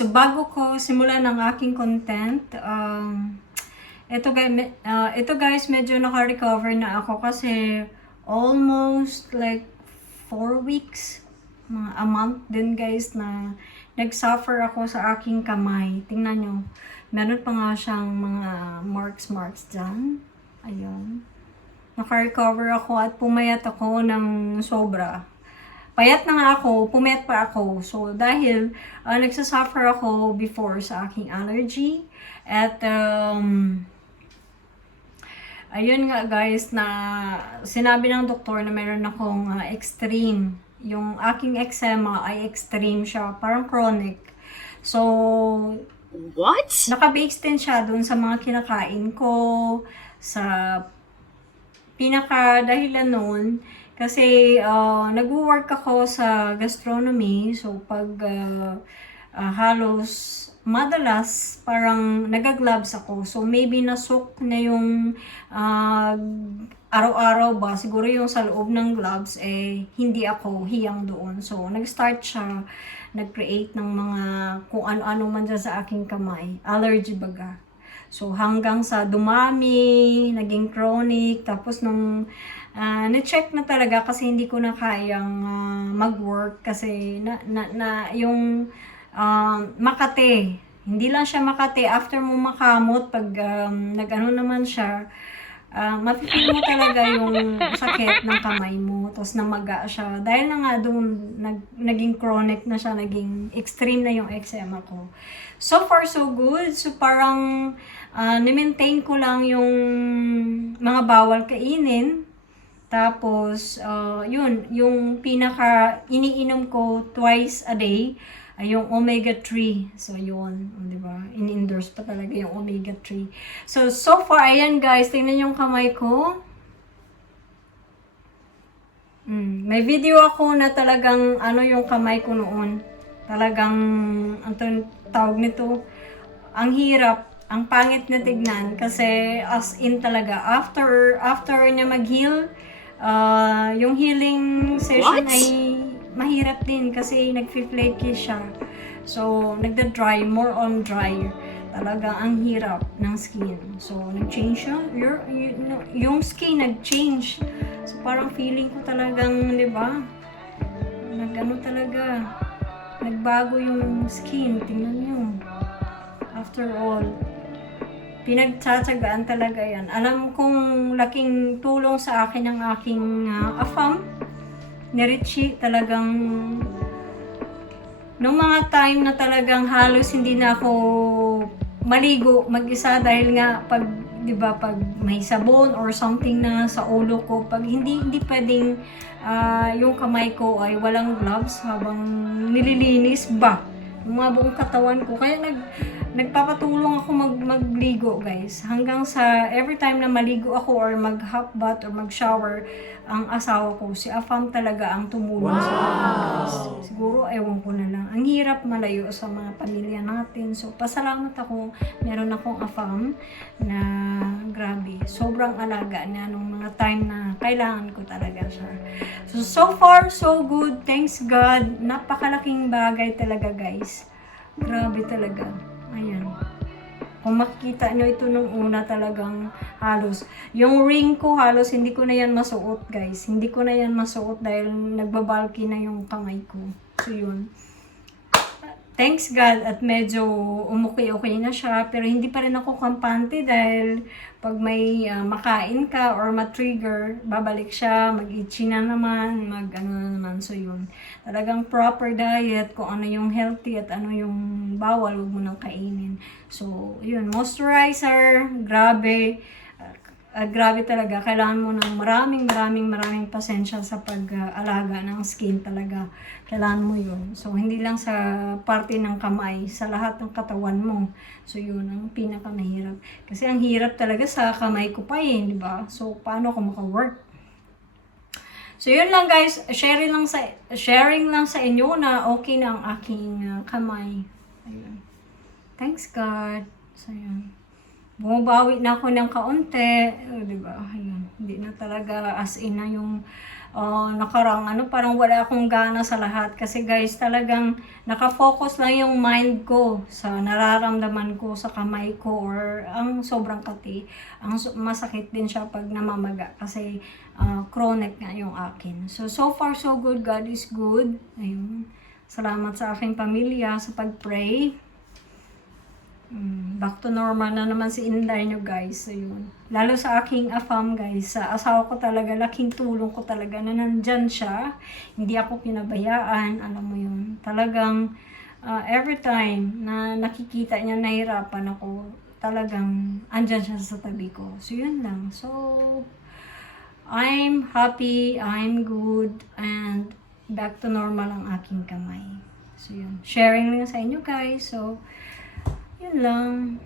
So bago ko simulan ang aking content, um, ito, uh, ito guys, medyo naka-recover na ako kasi almost like 4 weeks, mga a month din guys na nag-suffer ako sa aking kamay. Tingnan nyo, meron pa nga siyang mga marks-marks dyan. Ayun. Naka-recover ako at pumayat ako ng sobra. Payat na nga ako, pumayat pa ako. So, dahil uh, nagsasuffer ako before sa aking allergy. At, um, ayun nga guys, na sinabi ng doktor na meron akong uh, extreme. Yung aking eczema ay extreme siya, parang chronic. So, What? Naka-base din siya dun sa mga kinakain ko, sa pinaka dahilan nun, kasi uh, nag-work ako sa gastronomy, so pag uh, uh, halos madalas parang nagagloves ako. So maybe nasok na yung uh, araw-araw ba, siguro yung sa loob ng gloves, eh hindi ako hiyang doon. So nag-start siya, nag-create ng mga kung ano-ano man dyan sa aking kamay. Allergy baga. So hanggang sa dumami, naging chronic, tapos nung uh, na-check na talaga kasi hindi ko na kayang uh, mag-work kasi na, na, na yung um, Makate, hindi lang siya Makate, after mo makamot, pag um, nag-ano naman siya, uh, mafe-feel mo talaga yung sakit ng kamay mo, tapos namaga siya. Dahil na nga doon, nag, naging chronic na siya, naging extreme na yung eczema ko. So far, so good. So parang uh, ni-maintain ko lang yung mga bawal kainin. Tapos, uh, yun, yung pinaka iniinom ko twice a day ay yung omega-3. So, yun. O, di ba? In-endorse pa talaga yung omega-3. So, so far, ayan guys, tingnan yung kamay ko. Mm, may video ako na talagang ano yung kamay ko noon. Talagang, ang tawag nito, ang hirap, ang pangit na tignan kasi as in talaga, after, after niya mag-heal, uh, yung healing session What? ay mahirap din kasi nagfi-flaky siya. So, nagda-dry, more on dry. Talaga ang hirap ng skin. So, nag-change siya. Your, yung skin nag-change. So, parang feeling ko talagang, di ba? Nag-ano talaga. Nagbago yung skin. Tingnan nyo. After all pinagtsatsagaan talaga yan. Alam kong laking tulong sa akin ang aking uh, afam ni Richie. Talagang nung mga time na talagang halos hindi na ako maligo mag-isa dahil nga pag 'di ba pag may sabon or something na sa ulo ko pag hindi hindi pwedeng ah, yung kamay ko ay walang gloves habang nililinis ba yung mga buong katawan ko. Kaya nag nagpapatulong ako mag magligo guys. Hanggang sa every time na maligo ako or mag hot bath or mag shower ang asawa ko si Afam talaga ang tumulong sa akin. Guys siguro ewan ko na lang. Ang hirap malayo sa mga pamilya natin. So pasalamat ako. Meron akong Afam na grabe sobrang alaga niya nung mga time na kailangan ko talaga siya so so far so good thanks God napakalaking bagay talaga guys grabe talaga Ayan. Kung makikita nyo ito nung una talagang halos. Yung ring ko halos hindi ko na yan masuot guys. Hindi ko na yan masuot dahil nagbabalki na yung kamay ko. So yun. Thanks God at medyo umuki-okay na siya pero hindi pa rin ako kampante dahil pag may ah, makain ka or ma-trigger, babalik siya, mag-itchy na naman, mag ano na naman. So yun, talagang proper diet, kung ano yung healthy at ano yung bawal, huwag mo nang kainin. So yun, moisturizer, grabe. Ah, grabe talaga, kailangan mo ng maraming, maraming, maraming pasensya sa pag-alaga ng skin talaga. Kailangan mo yun. So, hindi lang sa parte ng kamay, sa lahat ng katawan mo. So, yun ang pinakamahirap. Kasi ang hirap talaga sa kamay ko pa eh, di ba? So, paano ako maka-work? So, yun lang guys. Sharing lang sa, sharing lang sa inyo na okay na ang aking ah, kamay. Ayun. Thanks God. So, yun. Bumabawi na ako ng kaunti. O, di ba? Ayun. Hindi na talaga as in na yung uh, nakarang ano, parang wala akong gana sa lahat. Kasi guys, talagang nakafocus lang yung mind ko sa nararamdaman ko sa kamay ko or ang sobrang kati. Ang masakit din siya pag namamaga kasi uh, chronic nga yung akin. So, so far so good. God is good. Ayun. Salamat sa aking pamilya sa pag-pray. Mm, back to normal na naman si Inday nyo guys. So yun. Lalo sa aking afam guys. Sa asawa ko talaga, laking tulong ko talaga na nandyan siya. Hindi ako pinabayaan. Alam mo yun. Talagang uh, every time na nakikita niya nahirapan ako, talagang andyan siya sa tabi ko. So yun lang. So, I'm happy, I'm good, and back to normal ang aking kamay. So yun. Sharing lang sa inyo guys. So, yun lang.